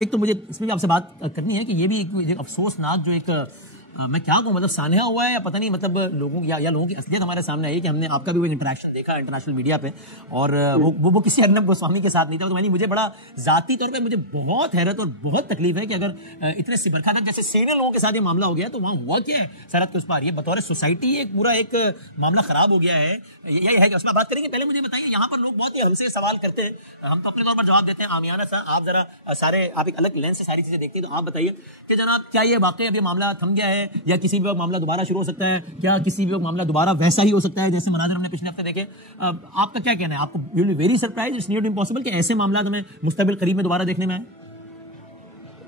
ایک تو مجھے اس میں بھی آپ سے بات کرنی ہے کہ یہ بھی ایک افسوسناک جو ایک میں کیا کہوں مطلب سانحہ ہوا ہے یا پتہ نہیں مطلب لوگوں یا لوگوں کی اصلیت ہمارے سامنے آئی کہ ہم نے آپ کا بھی وہ انٹریکشن دیکھا انٹرنیشنل میڈیا پہ اور وہ کسی ارنب گوسوامی کے ساتھ نہیں تھا. تو مجھے بڑا ذاتی طور پہ مجھے بہت حیرت اور بہت تکلیف ہے کہ اگر اتنے سبرکھا تک جیسے سینئر لوگوں کے ساتھ یہ معاملہ ہو گیا تو وہاں ہوا کیا ہے سرحد کے اس پار. یہ بطور سوسائٹی ایک پورا ایک معاملہ خراب ہو گیا ہے. یہی ہے کہ اس میں بات کریں گے. پہلے مجھے بتائیے یہاں پر لوگ بہت ہی ہم سے سوال کرتے ہیں, ہم تو اپنے طور پر جواب دیتے ہیں عامیانہ سا. آپ ذرا سارے آپ ایک الگ لینس سے ساری چیزیں دیکھتے ہیں تو آپ بتائیے کہ جناب کیا یہ واقعی اب یہ معاملہ تھم گیا ہے یا کسی بھی وقت معاملہ دوبارہ شروع ہو سکتا ہے, کیا کسی بھی وقت معاملہ دوبارہ ویسا ہی ہو سکتا ہے جیسے مناظر ہم نے پچھلے ہفتے دیکھے. آپ کا کیا کہنا ہے؟ آپ کو you will be very surprise, it's not impossible کہ ایسے معاملات ہمیں مستقبل قریب میں دوبارہ دیکھنے میں آئے؟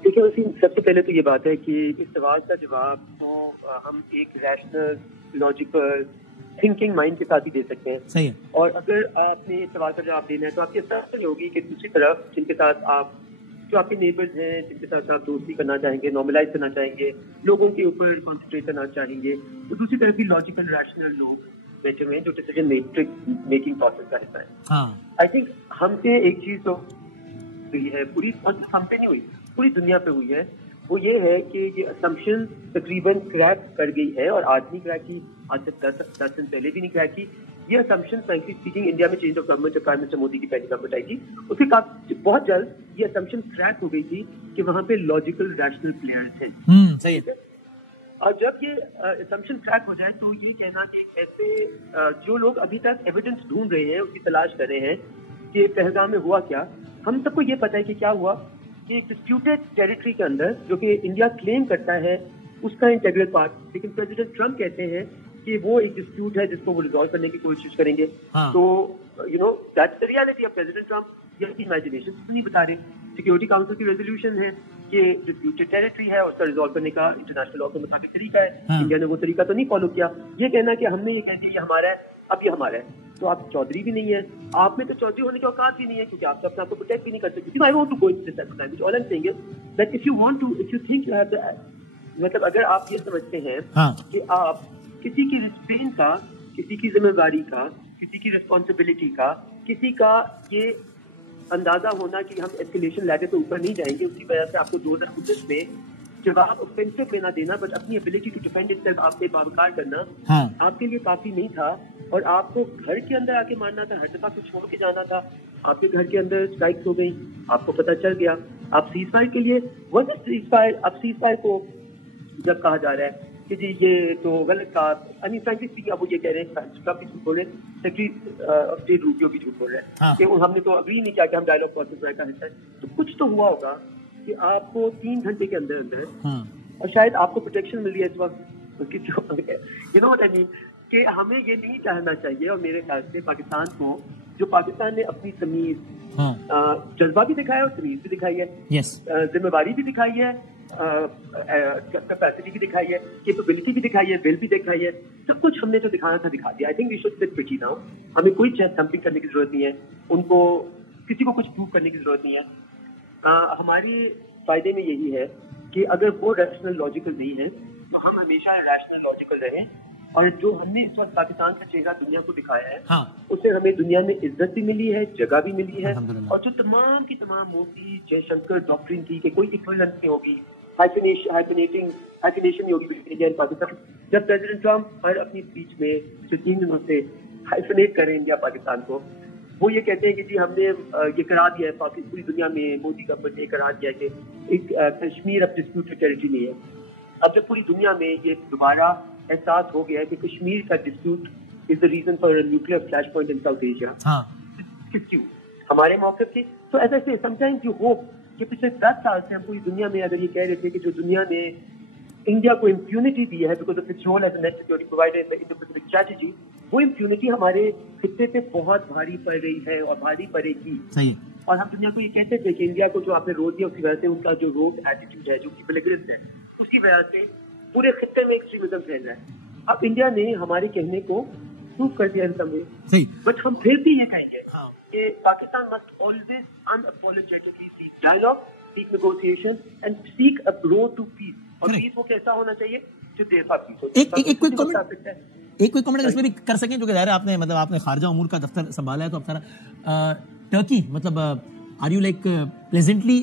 دیکھیں وسیم, سب سے پہلے تو یہ بات ہے کہ اس سوال کا جواب تو ہم ایک ریشنل لاجیکل تھنکنگ مائنڈ کے ساتھ ہی دے سکتے ہیں. صحیح ہے. اور اگر آپ نے اس سوال کا جواب دینا ہے تو آپ کی استعمال ہوگی کہ دوسری طرف جن کے ساتھ آپ جو آپ کے نیبرز ہیں جن کے ساتھ آپ دوستی کرنا چاہیں گے, نارملائز کرنا چاہیں گے, لوگوں کے اوپر کانسنٹریٹ کرنا چاہیں گے, تو دوسری طرف بھی لاجیکل ریشنل لوگ بیٹھے ہوئے ہیں جو ڈیسیجن میکنگ پروسیس کا حصہ ہے. آئی تھنک ہم سے ایک چیز تو ہوئی ہے پوری, ہم پہ نہیں ہوئی, پوری دنیا پہ ہوئی ہے. وہ یہ ہے کہ یہ اسمپشن تقریباً کریک کر گئی ہے اور آج نہیں کریک کی, آج سے 10 دن پہلے بھی نہیں کریک کی. یہ اسمپشن فرینکلی اسپیکنگ انڈیا میں چینج آف گورنمنٹ جب پرائم منسٹر مودی کی پہلی گورنمنٹ آئی تھی اس کے بہت جلد یہ اسمپشن کریک ہو گئی تھی کہ وہاں پہ لاجیکل ریشنل پلیئرز تھے. صحیح ہے. اور جب یہ اسمپشن کریک ہو جائے تو یہ کہنا کہ ایسے جو لوگ ابھی تک ایویڈنس ڈھونڈ رہے ہیں اس کی تلاش کر رہے ہیں کہ پہلگام میں ہوا کیا, ہم سب کو یہ پتا ہے کہ کیا ہوا کہ ڈسپیوٹیڈ ٹیریٹری کے اندر جو کہ انڈیا کلیم کرتا ہے اس کا انٹیگرل پارٹ, لیکن پریزیڈنٹ ٹرمپ کہتے ہیں کہ وہ ایک ڈسپیوٹ ہے جس کو وہ ریزالو کرنے کی کوشش کریں گے. تو you know that's the reality of president Trump. یہ امیجنیشن نہیں بتا رہے. سیکورٹی کاؤنسل کی ریزولوشن ہے کہ ڈسپیوٹیڈ ٹیریٹری ہے, اس کا ریزالو کرنے کا انٹرنیشنل لا کے مطابق طریقہ ہے. انڈیا نے وہ طریقہ تو نہیں فالو کیا. یہ کہنا کہ ہم نے یہ کہہ دیا یہ ہمارا ہے اب یہ ہمارا ہے, تو آپ چودھری بھی نہیں ہے, آپ میں تو چودھری ہونے کی اوقات بھی نہیں ہے کیونکہ آپ اپنے آپ کو پروٹیکٹ بھی نہیں کر سکتے. I want to go into this at the time. All I'm saying is that if you think you have the مطلب اگر آپ یہ سمجھتے ہیں کہ آپ کسی کی ریسپین کا, کسی کی ذمہ داری کا, کسی کی ریسپانسبلٹی کا, کسی کا یہ اندازہ ہونا کہ ہم ایسکیلیشن لیڈر پہ اوپر نہیں جائیں گے, اس کی وجہ سے آپ کو 2019 میں جواب اوفینسو پہ نہ دینا بٹ اپنی ability to defend itself آپ پہ باوقار کرنا آپ کے لیے کافی نہیں تھا. اور آپ کو گھر کے اندر آ کے مارنا تھا, ہر دفعہ کو چھوڑ کے جانا تھا. آپ کے گھر کے اندر اسٹرائکس ہو گئی, آپ کو پتہ چل گیا, آپ سیز فائر کے لیے سیز فائر, اب سیز فائر کو جب کہا جا رہا ہے کہ جی یہ تو غلط کہا, فرینکلی اسپیکنگ اب وہ یہ کہہ رہے ہیں کافی جھوٹ بول رہے ہیں, سیکرٹری آف اسٹیٹ روبیو بھی جھوٹ بول رہے ہیں کہ ہم نے تو اگری نہیں کیا کہ ہم ڈائیلاگ پروسیس کا حصہ ہے. تو کچھ تو ہوا ہوگا کہ آپ کو 3 گھنٹے کے اندر اندر اور شاید آپ کو پروٹیکشن مل رہی ہے اس وقت اس کی یو نو واٹ آئی مین, کہ ہمیں یہ نہیں چاہنا چاہیے. اور میرے خیال سے پاکستان کو, جو پاکستان نے اپنی تمیز جذبہ بھی دکھایا اور تمیز بھی دکھائی ہے, ذمہ داری بھی دکھائی ہے, کیپیسٹی بھی دکھائی ہے, کیپیبلٹی بھی دکھائی ہے, ول بھی دکھائی ہے, سب کچھ ہم نے جو دکھانا تھا دکھا دیا. I think we should sit pretty now. ہمیں کوئی چیسٹ تھمپنگ کرنے کی ضرورت نہیں ہے, ان کو کسی کو کچھ پروو کرنے کی ضرورت نہیں ہے. ہمارے فائدے میں یہی ہے کہ اگر وہ ریشنل لاجیکل نہیں ہے تو ہم ہمیشہ ریشنل لاجیکل رہیں. اور جو ہم نے اس وقت پاکستان کا چہرہ دنیا کو دکھایا ہے اس سے ہمیں دنیا میں عزت بھی ملی ہے, جگہ بھی ملی ہے. اور جو تمام کی تمام مودی جے شنکر ڈاکٹرن تھی کہ کوئی ایکویلنس نہیں ہوگی, ہائفنیشن نہیں ہوگی انڈیا اینڈ پاکستان. جب پریزیڈنٹ ٹرمپ ہر اپنی اسپیچ میں جو 3 دنوں سے ہائفنیٹ کر رہے ہیں انڈیا پاکستان کو, وہ یہ کہتے ہیں کہ جی ہم نے یہ کرا دیا ہے پوری دنیا میں, مودی گورنمنٹ نے کرا دیا ہے کہ ایک کشمیر اب ڈسپیوٹڈ ٹیریٹری نہیں ہے. اب جب پوری دنیا میں یہ دوبارہ احساس ہو گیا ہے کہ کشمیر کا dispute is the reason for nuclear flash point in South Asia, کس کیوں ہمارے موقف کی. تو ایسا سے سم ٹائمز یو ہوپ کہ پچھلے 10 سال سے ہم پوری دنیا میں اگر یہ کہہ رہے تھے کہ جو دنیا نے انڈیا کو امپیونٹی دی ہے because of its role as a net security provider in the Indo Pacific strategy, وہ امپیونٹی ہمارے خطے پہ بہت بھاری پڑ رہی ہے اور بھاری پڑے گی. اور ہم دنیا کو یہ کہتے تھے کہ انڈیا کو جو آپ نے روک دیا اس کی وجہ سے ان کا جو روگ ایٹیٹیوڈ ہے, جو کی بلیگرنس ہے, اس کی وجہ سے پورے خطے میں ایکسٹریمزم پھیل رہا ہے. اب انڈیا نے ہمارے کہنے کو پروو کر دیا ان سم وے, بٹ ہم پھر بھی یہ کہیں گے کہ Pakistan must always unapologetically seek dialogue, seek negotiation and seek a road to peace. اور پیس وہ کیسا ہونا چاہیے جو دیر پا پیس ہو. ایک کوئی کمنٹ اس میں بھی کر سکیں, جو کہ ظاہر آپ نے مطلب آپ نے خارجہ امور کا دفتر سنبھالا ہے تو اب سارا ٹرکی مطلب are you like pleasantly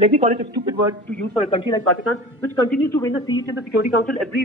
let me call it a stupid word to use for a country like Pakistan, which continues to win a seat in the Security Council every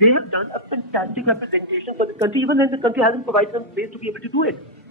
they have done a fantastic representation for the country, even when the country hasn't provided them space to be able to do it.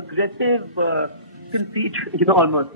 aggressive conceit, you know, almost.